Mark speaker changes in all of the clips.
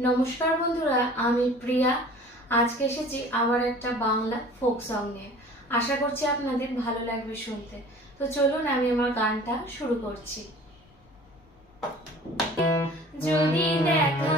Speaker 1: নমস্কার বন্ধুরা, আমি প্রিয়া। আজকে এসেছি আবার একটা বাংলা ফোক সং নিয়ে। আশা করছি আপনাদের ভালো লাগবে শুনতে। তো চলুন, আমি আমার গানটা শুরু করছি। যদি দেখা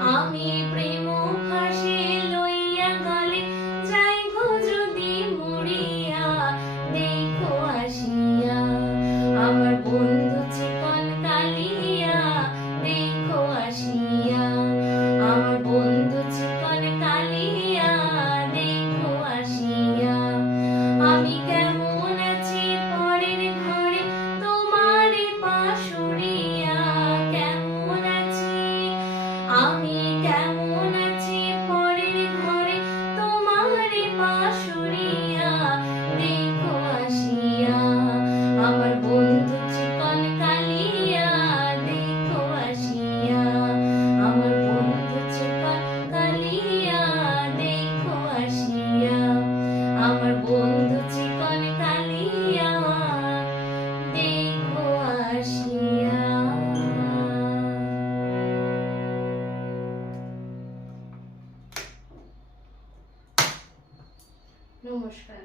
Speaker 1: i Amin. I'll be Amen. নমস্কার